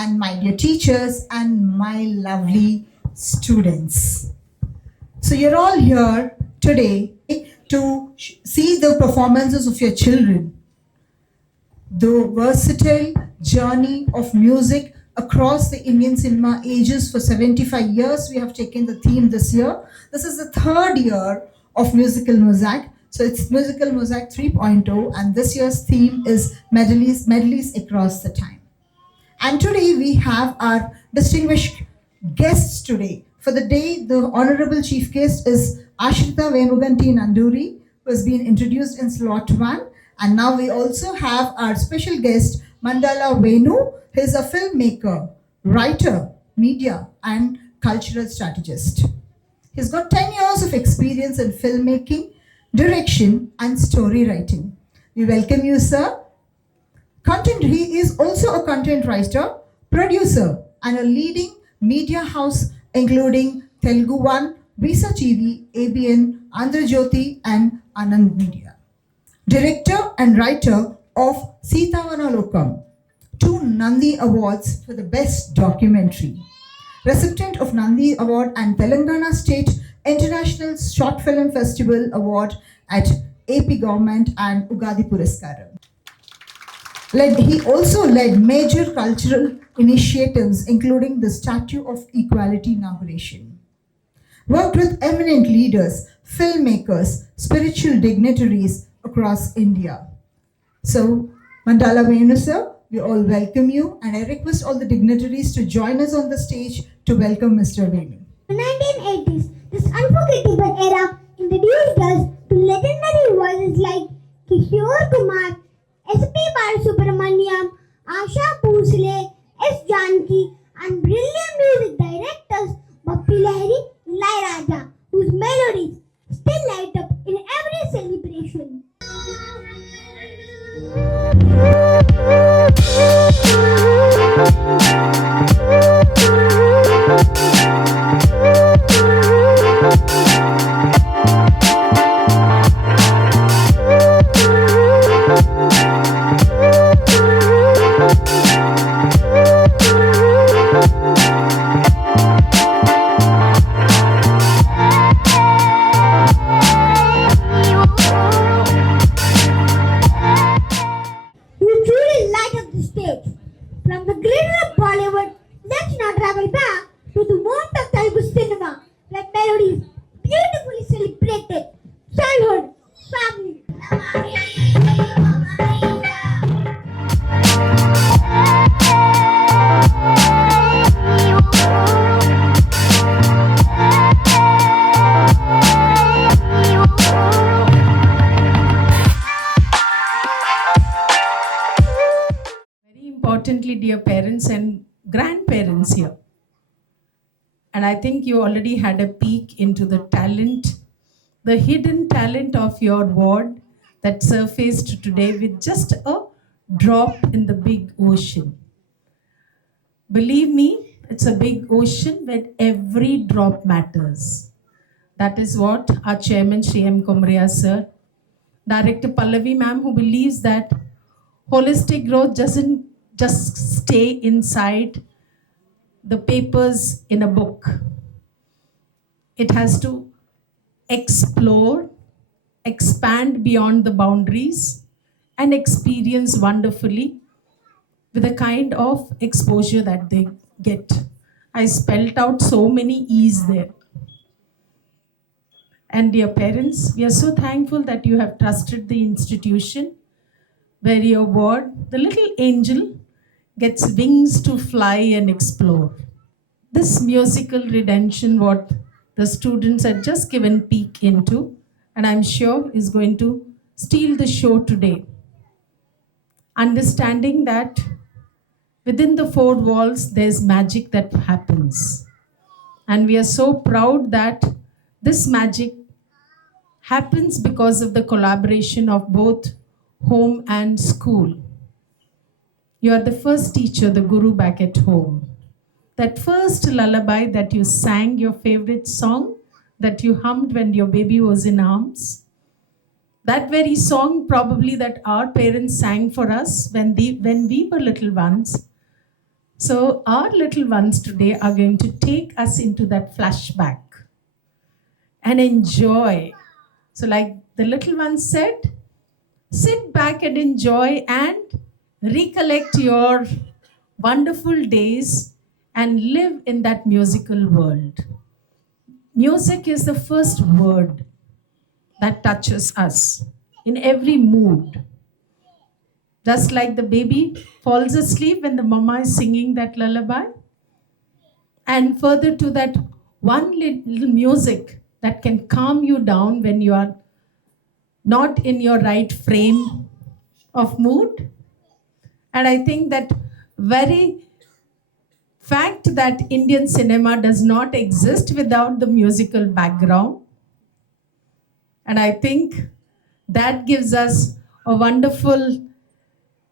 and my dear teachers, and my lovely students. So, you're all here today to see the performances of your children, the versatile journey of music across the Indian cinema ages. For 75 years, we have taken the theme this year. This is the third year of Musical Mosaic. So it's Musical Mosaic 3.0, and this year's theme is medleys across the time. And today we have our distinguished guests today. For the day, the Honorable Chief Guest is Ashrita Vemuganti Nanduri, who has been introduced in slot 1. And now we also have our special guest, Mandala Venu, who is a filmmaker, writer, media, and cultural strategist. He's got 10 years of experience in filmmaking, direction, and story writing. We welcome you, sir. He is also a content writer, producer, and a leading media house including Telugu One, Visa TV, ABN, Andhra Jyoti, and Anand Media. Director and writer of Sitavana Lokam, 2 Nandi Awards for the Best Documentary. Recipient of Nandi Award and Telangana State International Short Film Festival Award at AP Government and Ugadi Puraskaram. He also led major cultural initiatives, including the Statue of Equality inauguration. Worked with eminent leaders, filmmakers, spiritual dignitaries across India. So, Mandala Venu sir, we all welcome you, and I request all the dignitaries to join us on the stage to welcome Mr. Venu. In the 1980s, this unforgettable era introduced us to legendary voices like Kishore Kumar, S.P. Balasubramaniam, Asha Bhosale, S. Janki, and brilliant music directors Bappi Lahiri, Ilaiyaraaja, whose melodies still light up in every celebration. From the glitter of Bollywood, let's now travel back to the warmth of Telugu cinema, where melodies beautifully celebrated childhood, family. Importantly, dear parents and grandparents here. And I think you already had a peek into the talent, the hidden talent of your ward that surfaced today with just a drop in the big ocean. Believe me, it's a big ocean where every drop matters. That is what our chairman, Shri M. Komriya sir, Director Pallavi ma'am, who believes that holistic growth doesn't just stay inside the papers in a book. It has to explore, expand beyond the boundaries, and experience wonderfully with the kind of exposure that they get. I spelled out so many E's there. And dear parents, we are so thankful that you have trusted the institution where your ward, the little angel, gets wings to fly and explore. This musical redemption, what the students had just given peek into, and I'm sure is going to steal the show today. Understanding that within the 4 walls, there's magic that happens. And we are so proud that this magic happens because of the collaboration of both home and school. You are the first teacher, the guru back at home. That first lullaby that you sang, your favorite song that you hummed when your baby was in arms. That very song probably that our parents sang for us when we were little ones. So, our little ones today are going to take us into that flashback and enjoy. So, like the little one said, sit back and enjoy and recollect your wonderful days and live in that musical world. Music is the first word that touches us in every mood. Just like the baby falls asleep when the mama is singing that lullaby, and further to that, one little music that can calm you down when you are not in your right frame of mood. And I think that very fact that Indian cinema does not exist without the musical background. And I think that gives us a wonderful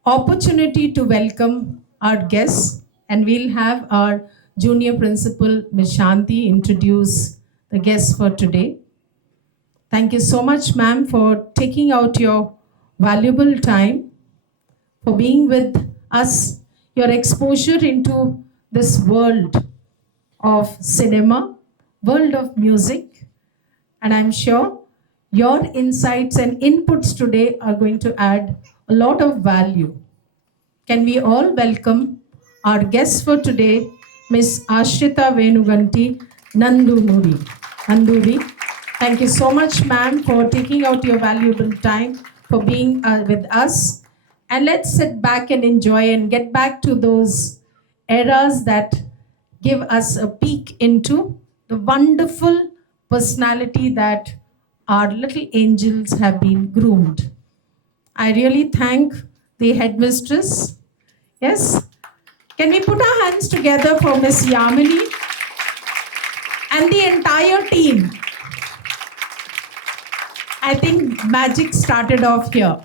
opportunity to welcome our guests. And we'll have our junior principal, Ms. Shanti, introduce the guests for today. Thank you so much, ma'am, for taking out your valuable time, for being with us, your exposure into this world of cinema, world of music, and I'm sure your insights and inputs today are going to add a lot of value. Can we all welcome our guest for today, Ms. Ashrita Venuganti Nanduri. Thank you so much, ma'am, for taking out your valuable time, for being with us. And let's sit back and enjoy and get back to those eras that give us a peek into the wonderful personality that our little angels have been groomed. I really thank the headmistress. Yes? Can we put our hands together for Miss Yamini and the entire team? I think magic started off here.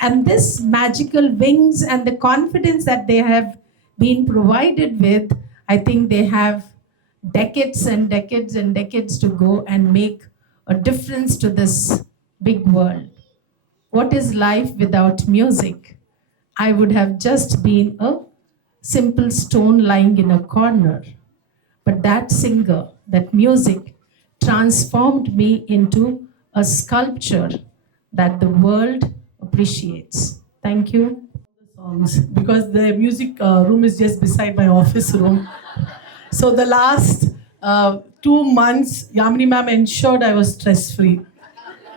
And this magical wings and the confidence that they have been provided with, I think they have decades and decades and decades to go and make a difference to this big world. What is life without music? I would have just been a simple stone lying in a corner. But that singer, that music, transformed me into a sculpture that the world appreciates. Thank you. Songs because the music room is just beside my office room. So the last 2 months, Yamini ma'am ensured I was stress free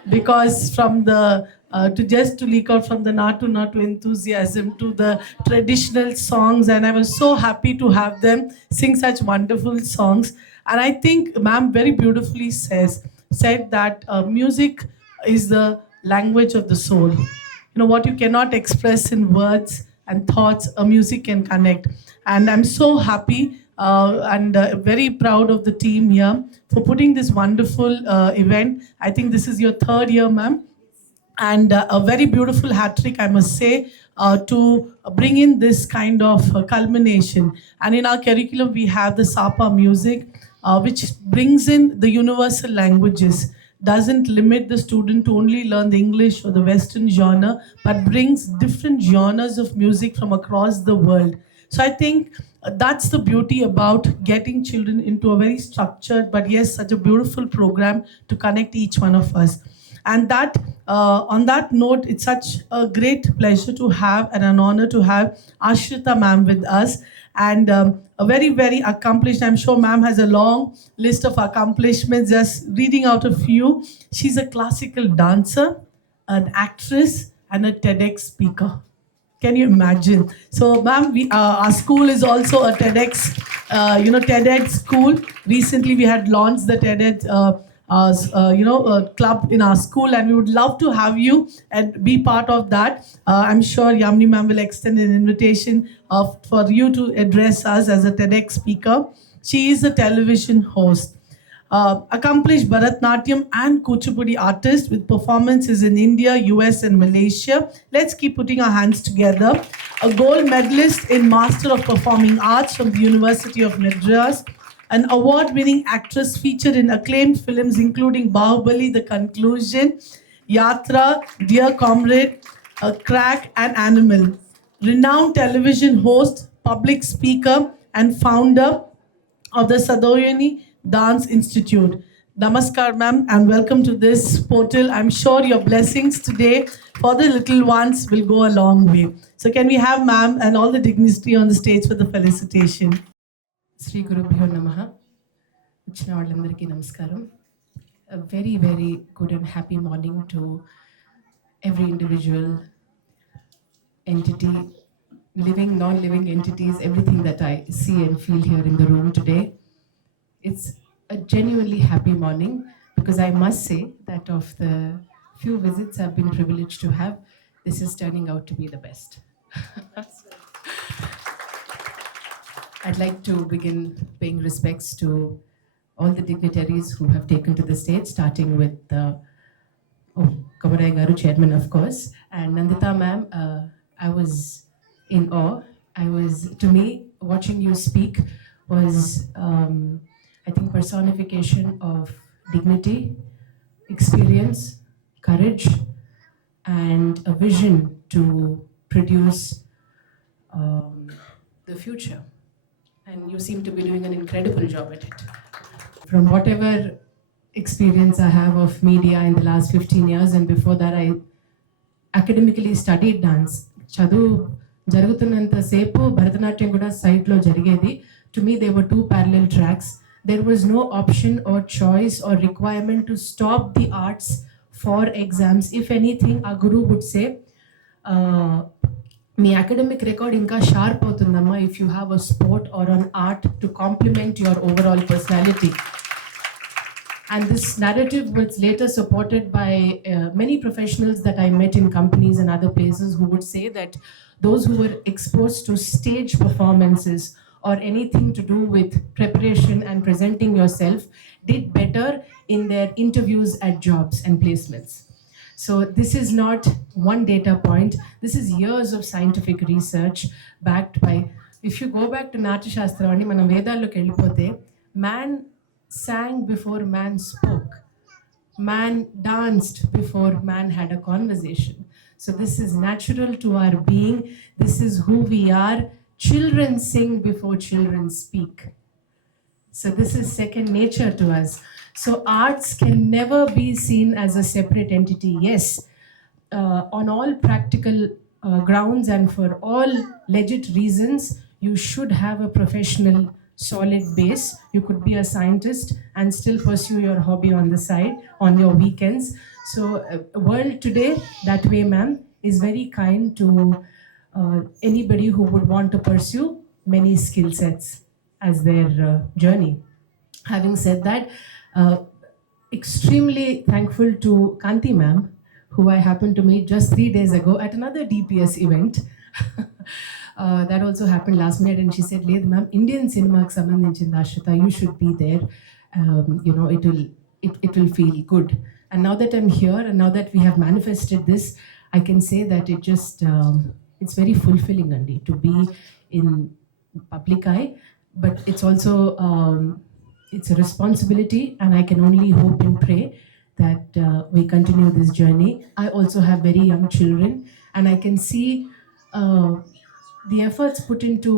because from the to leak out from the natu enthusiasm to the traditional songs, and I was so happy to have them sing such wonderful songs. And I think ma'am very beautifully said that music is the language of the soul. You know what you cannot express in words and thoughts, a music can connect. And I'm so happy and very proud of the team here for putting this wonderful event. I think this is your third year, ma'am, and a very beautiful hat trick, I must say, to bring in this kind of culmination. And in our curriculum, we have the Sapa music, which brings in the universal languages, doesn't limit the student to only learn the English or the Western genre, but brings different genres of music from across the world. So I think that's the beauty about getting children into a very structured, but yes, such a beautiful program to connect each one of us. And that, on that note, it's such a great pleasure to have and an honor to have Ashrita ma'am with us. And a very, very accomplished, I'm sure ma'am has a long list of accomplishments, just reading out a few. She's a classical dancer, an actress, and a TEDx speaker. Can you imagine? So, ma'am, our school is also a TEDx, TEDx school. Recently, we had launched the TEDx, club in our school, and we would love to have you and be part of that. I'm sure Yamini ma'am will extend an invitation for you to address us as a TEDx speaker. She is a television host. Accomplished Bharatnatyam and Kuchipudi artist with performances in India, US, and Malaysia. Let's keep putting our hands together. A gold medalist in Master of Performing Arts from the University of Madras. An award-winning actress featured in acclaimed films including Bahubali, The Conclusion, Yatra, Dear Comrade, Crack, and Animal. Renowned television host, public speaker and founder of the Sadoyani Dance Institute. Namaskar, ma'am, and welcome to this portal. I'm sure your blessings today for the little ones will go a long way. So, can we have ma'am and all the dignity on the stage for the felicitation? Sri Gurubhyo Namaha. వచ్చిన వాళ్ళందరికీ నమస్కారం. A very, very good and happy morning to every individual entity, living, non-living entities, everything that I see and feel here in the room today. It's a genuinely happy morning because I must say that of the few visits I've been privileged to have, this is turning out to be the best. I'd like to begin paying respects to all the dignitaries who have taken to the stage, starting with Kamarai Garu, Chairman, of course, and Nandita ma'am. I was in awe. To me, watching you speak was, I think, personification of dignity, experience, courage, and a vision to produce the future. And you seem to be doing an incredible job at it. From whatever experience I have of media in the last 15 years, and before that, I academically studied dance. చదువు జరుగుతున్నంతసేపు భరతనాట్యం కూడా సైట్లో జరిగేది. To me, there were two parallel tracks. There was no option or choice or requirement to stop the arts for exams. If anything, our guru would say, me academic record ఇంకా sharp అవుతుందమ్మా if you have a sport or an art to complement your overall personality. And this narrative was later supported by many professionals that I met in companies and other places who would say that those who were exposed to stage performances or anything to do with preparation and presenting yourself did better in their interviews at jobs and placements. So this is not one data point. This is years of scientific research backed by, if you go back to Natya Shastra, manam vedalloki ellipothe, man sang before man spoke. Man danced before man had a conversation. So this is natural to our being. This is who we are. Children sing before children speak. So this is second nature to us. So arts can never be seen as a separate entity. Yes, on all practical grounds and for all legit reasons, you should have a professional solid base. You could be a scientist and still pursue your hobby on the side on your weekends. So world today, that way, ma'am, is very kind to anybody who would want to pursue many skill sets as their journey. Having said that, extremely thankful to Kanti ma'am, who I happened to meet just 3 days ago at another DPS event. That also happened last minute, and she said, "Led ma'am, Indian cinema ki sambandhinchindi Ashrita, you should be there. It will feel good." And now that I'm here, and now that we have manifested this, I can say that it just it's very fulfilling, Andy, to be in public eye, but it's also it's a responsibility, and I can only hope and pray that we continue this journey. I also have very young children, and I can see the efforts put into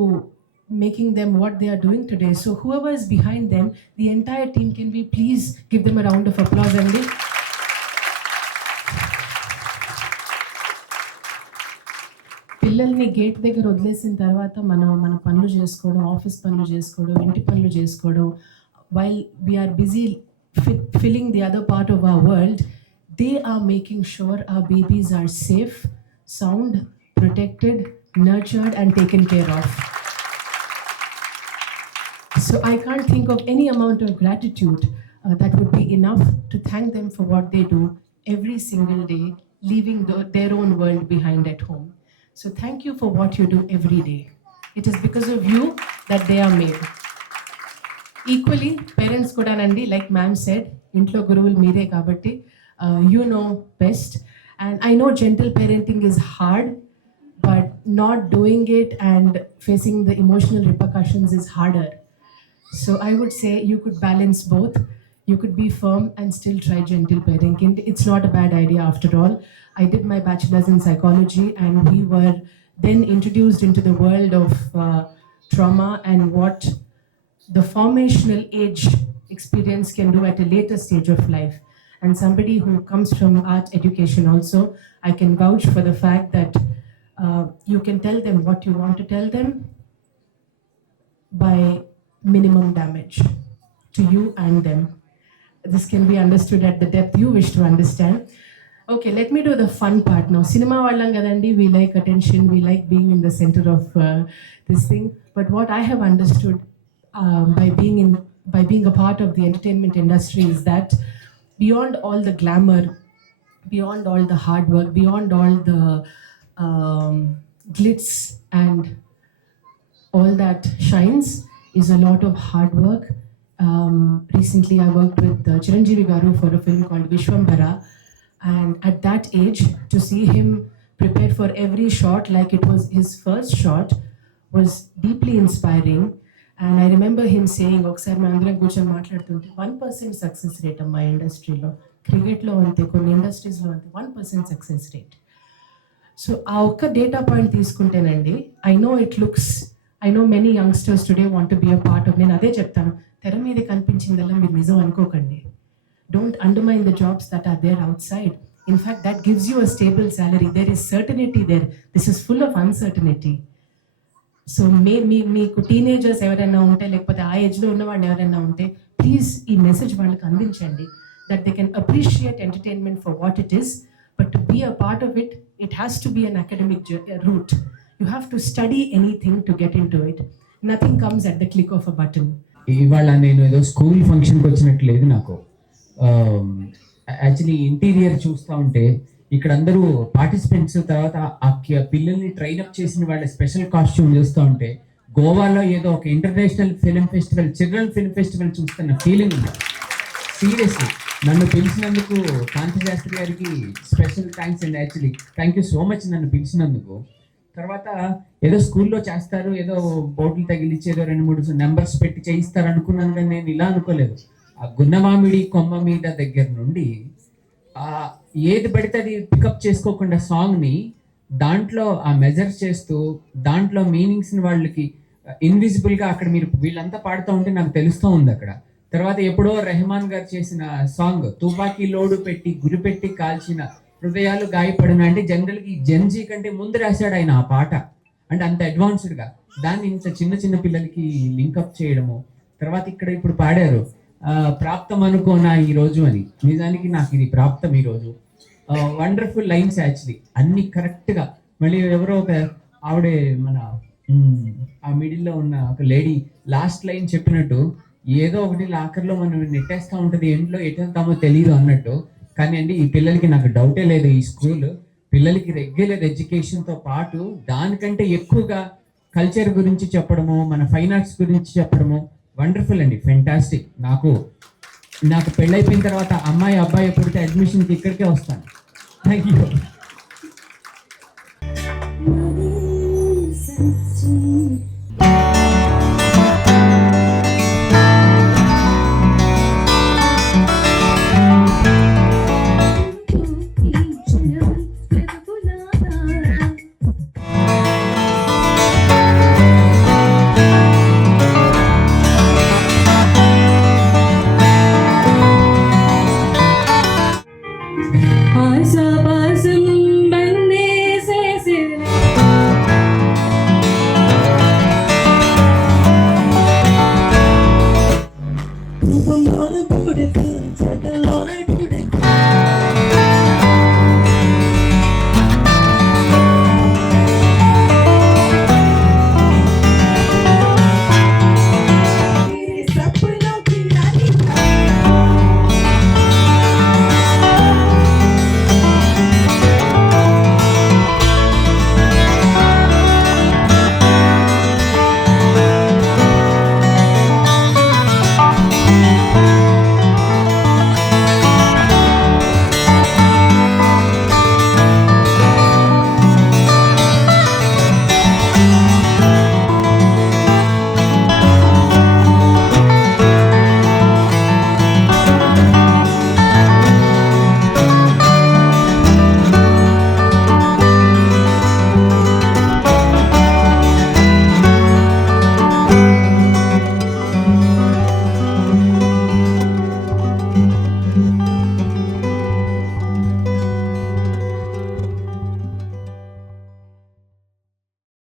making them what they are doing today. So whoever is behind them, the entire team, can we please give them a round of applause, Andy? పిల్లల్ని gate దగ్గర వదిలేసిన తర్వాత మన పనులు చేసుకోవడం, office పనులు చేసుకోవడం, ఇంటి పనులు చేసుకోవడం, while we are busy filling the other part of our world, they are making sure our babies are safe, sound, protected, nurtured, and taken care of. So I can't think of any amount of gratitude that would be enough to thank them for what they do every single day, leaving their own world behind at home. So thank you for what you do every day. It is because of you that they are made. Equally, parents kuda nandi, like ma'am said, intlo guruvulu meere kabatti, you know best. And I know gentle parenting is hard, but not doing it and facing the emotional repercussions is harder. So I would say you could balance both. You could be firm and still try gentle parenting. It's not a bad idea after all. I did my bachelor's in psychology, and we were then introduced into the world of trauma and what the formational age experience can do at a later stage of life. And somebody who comes from art education also, I can vouch for the fact that you can tell them what you want to tell them by minimum damage to you and them. This can be understood at the depth you wish to understand. Okay, let me do the fun part now. Cinema vallam kadandi, we like attention, we like being in the center of this thing. But what I have understood by being a part of the entertainment industry is that beyond all the glamour, beyond all the hard work, beyond all the glitz and all that shines is a lot of hard work. Recently, I worked with Chiranjeevi Garu for a film called Vishwambara, and at that age, to see him prepare for every shot like it was his first shot was deeply inspiring. And I remember him saying, "Oksar mandram kucham maatladutunte 1% success rate amma industry lo, cricket lo ante, konni industries lo ante 1% success rate." So ఆ ఒక్క data point తీసుకుంటేనండి, I know many youngsters today want to be a part of, నేను అదే చెప్తాను, తెర మీద కనిపించిందల్లా మీరు నిజం అనుకోకండి. Don't undermine the jobs that are there outside. In fact that gives you a stable salary. There is certainty there. This is full of uncertainty. So మీకు టీనేజర్స్ ఎవరైనా ఉంటే, లేకపోతే ఆ ఏజ్లో ఉన్నవాళ్ళు ఎవరైనా ఉంటే, ప్లీజ్ ఈ మెసేజ్ వాళ్ళకి అందించండి, that they can appreciate entertainment for what it is. But to be a part of it, it has to be an academic route. You have to study anything to get into it. Nothing comes at the click of a button. ఇవాళ నేను ఏదో school ఫంక్షన్కి వచ్చినట్టు లేదు నాకు. Actually interior చూస్తూ ఉంటే ఇక్కడ అందరూ పార్టిసిపెంట్స్, తర్వాత ఆ పిల్లల్ని ట్రైన్అప్ చేసిన వాళ్ళ స్పెషల్ కాస్ట్యూమ్ చూస్తూ ఉంటే గోవాలో ఏదో ఒక international film festival, children film festival చూస్తున్న ఫీలింగ్ ఉంది. సీరియస్లీ నన్ను పిలిచినందుకు కాంతి శాస్త్రి గారికి స్పెషల్ థ్యాంక్స్ అండి. Actually thank you so much నన్ను పిలిచినందుకు. తర్వాత ఏదో స్కూల్లో చేస్తారు, ఏదో బోర్డులు తగిలిచ్చి ఏదో 2-3 నెంబర్స్ పెట్టి చేయిస్తారు అనుకున్నాను, కానీ నేను ఇలా అనుకోలేదు. ఆ గున్నమామిడి కొమ్మ మీద దగ్గర నుండి ఏది పడితే అది పికప్ చేసుకోకుండా సాంగ్ని దాంట్లో ఆ మెజర్స్ చేస్తూ దాంట్లో మీనింగ్స్ని వాళ్ళకి ఇన్విజిబుల్గా అక్కడ మీరు వీళ్ళంతా పాడుతూ ఉంటే నాకు తెలుస్తూ ఉంది అక్కడ. తర్వాత ఎప్పుడో రెహమాన్ గారు చేసిన సాంగ్ తుపాకీ లోడు పెట్టి గురిపెట్టి కాల్చిన హృదయాలు గాయపడిన, అంటే జనరల్కి జెన్జీ కంటే ముందు రాశాడు ఆయన ఆ పాట. అంటే అంత అడ్వాన్స్డ్గా దాన్ని ఇంత చిన్న చిన్న పిల్లలకి లింకప్ చేయడము. తర్వాత ఇక్కడ ఇప్పుడు పాడారు ప్రాప్తం అనుకోనా ఈ రోజు అని. నిజానికి నాకు ఇది ప్రాప్తం ఈరోజు. వండర్ఫుల్ లైన్స్ యాక్చువల్లీ, అన్ని కరెక్ట్గా. మళ్ళీ ఎవరో ఒక ఆవిడే మన ఆ మిడిల్లో ఉన్న ఒక లేడీ లాస్ట్ లైన్ చెప్పినట్టు, ఏదో ఒకటి లాకర్లో మనం నెట్టేస్తూ ఉంటుంది, ఎండ్లో ఎటు వెళ్తామో తెలియదు అన్నట్టు. కానీ అండి ఈ పిల్లలకి నాకు డౌటే లేదు, ఈ స్కూల్ పిల్లలకి రెగ్యులర్ ఎడ్యుకేషన్తో పాటు దానికంటే ఎక్కువగా కల్చర్ గురించి చెప్పడము, మన ఫైన్ ఆర్ట్స్ గురించి చెప్పడము వండర్ఫుల్ అండి, ఫెంటాస్టిక్. నాకు పెళ్ళైపోయిన తర్వాత అమ్మాయి అబ్బాయి ఎప్పుడైతే అడ్మిషన్కి ఇక్కడికే వస్తాను. Thank you.